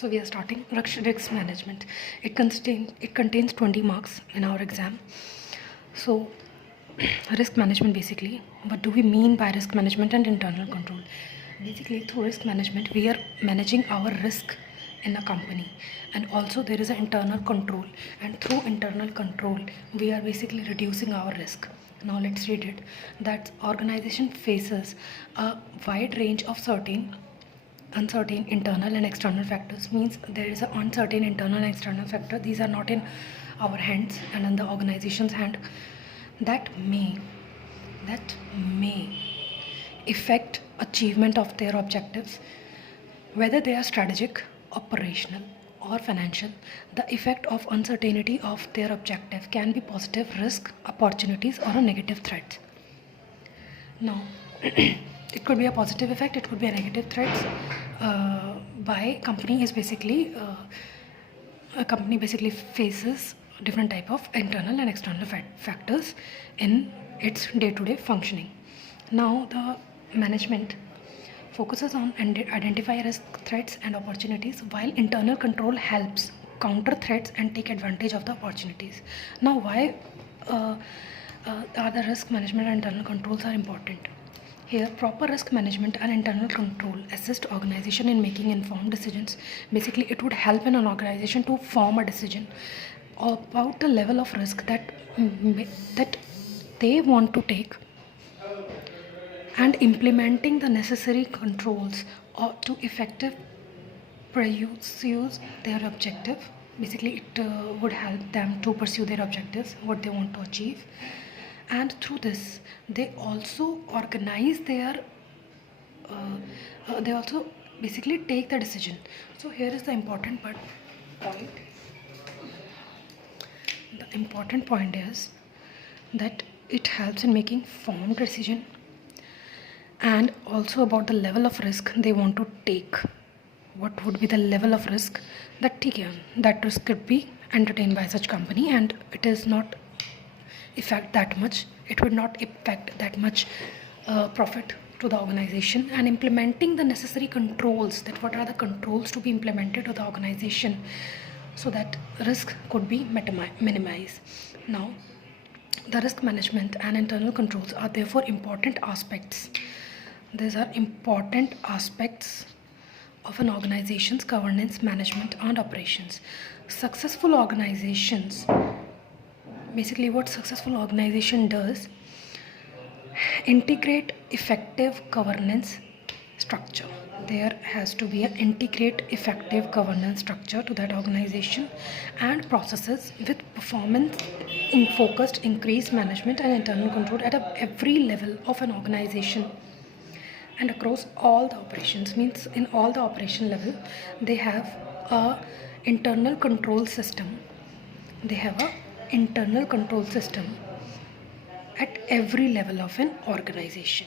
So we are starting risk management. It contains 20 marks in our exam. So risk management, basically, what do we mean by risk management and internal control? Basically, through risk management we are managing our risk in a company, and also there is an internal control, and through internal control we are basically reducing our risk. Now let's read it. That organization faces a wide range of uncertain internal and external factors. Means there is an uncertain internal and external factor. These are not in our hands and in the organization's hand. That may that may affect achievement of their objectives, whether they are strategic, operational, or financial. The effect of uncertainty of their objective can be positive risk, opportunities, or a negative threat. Now, it could be a positive effect, it could be a negative threat. By company is basically a company basically faces different type of internal and external factors in its day-to-day functioning. Now, the management focuses on identify risk, threats, and opportunities, while internal control helps counter threats and take advantage of the opportunities. Now, why are the risk management and internal controls are important? Here, proper risk management and internal control assist organization in making informed decisions. Basically, it would help in an organization to form a decision about the level of risk that they want to take, and implementing the necessary controls or to effective pursue their objective. Basically, it would help them to pursue their objectives, what they want to achieve, and through this they also organize their they also basically take the decision. So here is the important point. The important point is that it helps in making formed decision, and also about the level of risk they want to take. What would be the level of risk that risk could be entertained by such company, and it is not affect that much, it would not affect that much profit to the organization. And implementing the necessary controls, that what are the controls to be implemented to the organization so that risk could be minimized. Now, the risk management and internal controls are therefore important aspects. These are important aspects of an organization's governance, management, and operations. Successful organizations, basically what successful organization does, integrate effective governance structure. There has to be an integrate effective governance structure to that organization, and processes with performance in focused increased management and internal control at every level of an organization and across all the operations. Means in all the operation level they have a internal control system. They have a internal control system at every level of an organization.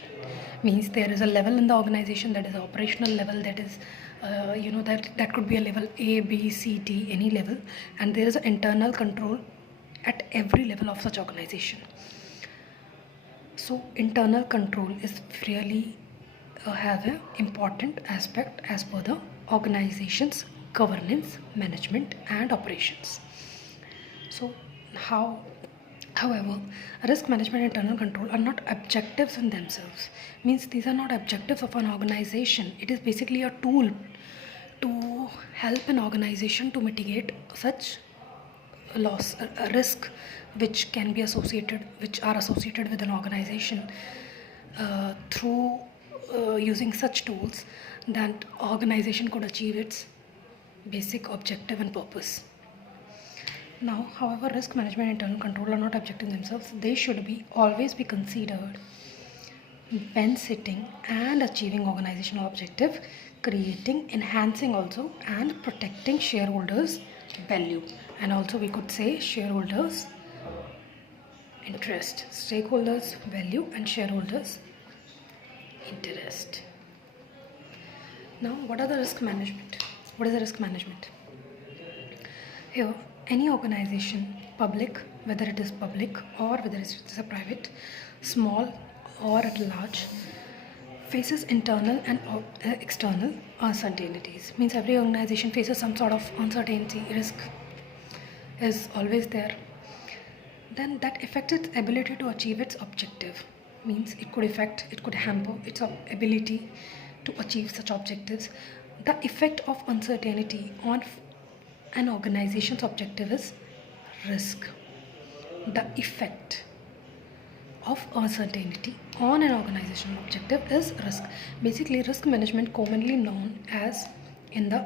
Means there is a level in the organization, that is operational level, that is that could be a level A, B, C, D, any level, and there is an internal control at every level of such organization. So internal control is really have an important aspect as per the organization's governance, management, and operations. So however, risk management and internal control are not objectives in themselves. Means these are not objectives of an organization. It is basically a tool to help an organization to mitigate such loss, a risk which are associated with an organization through using such tools, that organization could achieve its basic objective and purpose. Now, however, risk management and internal control are not objectives themselves. They should always be considered when setting and achieving organizational objective, creating, enhancing also, and protecting shareholders' value. And also we could say shareholders' interest, stakeholders' value, and shareholders' interest. Now, what is the risk management? Here, any organization, public, whether it is public or whether it is a private, small or at large, faces internal and external uncertainties. Means every organization faces some sort of uncertainty, risk is always there. Then that affects its ability to achieve its objective. Means it could hamper its ability to achieve such objectives. The effect of uncertainty on an organization's objective is risk. The effect of uncertainty on an organizational objective is risk. Basically, risk management commonly known in the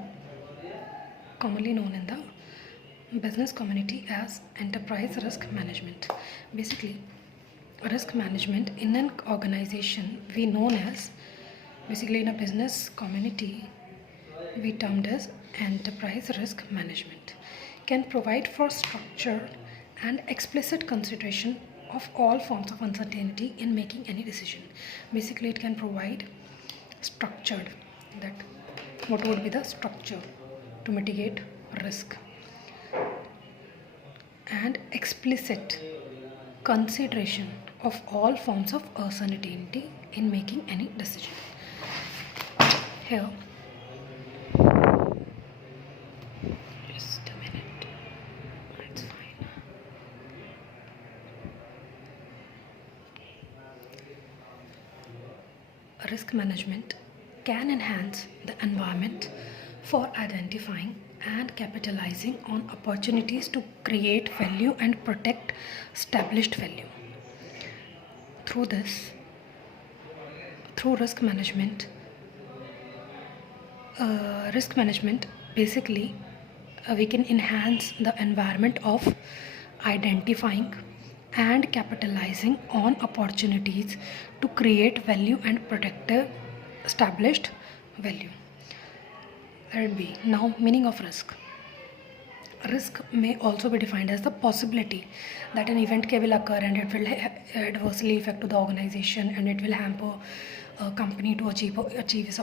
business community as enterprise risk management. Basically, risk management in an organization we known as, basically in a business community we termed as enterprise risk management, can provide for structure and explicit consideration of all forms of uncertainty in making any decision. Basically, it can provide structured, that what would be the structure to mitigate risk, and explicit consideration of all forms of uncertainty in making any decision. Here, just a minute, it's fine. Risk management can enhance the environment for identifying and capitalizing on opportunities to create value and protect established value. Through risk management, basically we can enhance the environment of identifying and capitalizing on opportunities to create value and protect established value. Let it be. Now, meaning of risk. Risk may also be defined as the possibility that an event will occur and it will adversely affect to the organization, and it will hamper a company to achieve its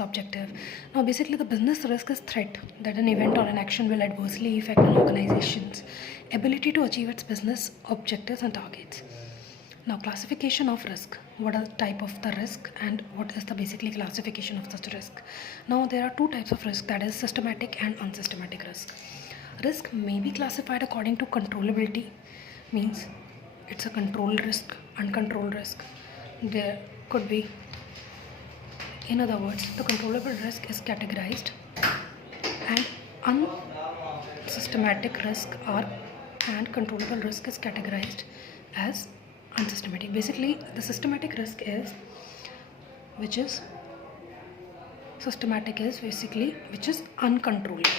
objective. Now, basically, the business risk is threat that an event or an action will adversely affect an organization's ability to achieve its business objectives and targets. Now, classification of risk. What are the type of the risk and what is the basically classification of such risk? Now, there are two types of risk, that is systematic and unsystematic risk. Risk may be classified according to controllability, means it's a controlled risk, uncontrolled risk. There could be, in other words, the controllable risk is categorized and unsystematic risk and controllable risk is categorized as unsystematic. Basically, the systematic risk is which is uncontrollable.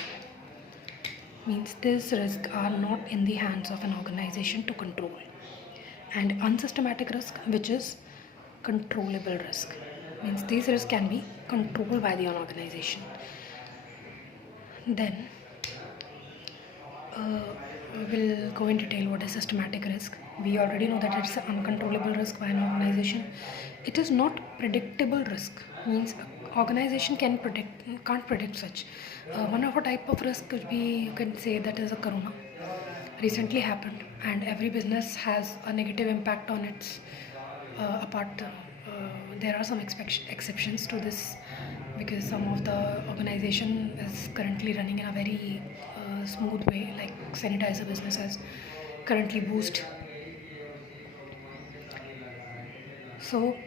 Means these risks are not in the hands of an organization to control. And unsystematic risk, which is controllable risk, means these risks can be controlled by the organization. Then we'll go in detail what is systematic risk. We already know that it's an uncontrollable risk by an organization. It is not predictable risk, means organization can't predict such. One of a type of risk could be, you can say, that is a corona recently happened, and every business has a negative impact on its there are some exceptions to this, because some of the organization is currently running in a very smooth way, like sanitizer business has currently boost. So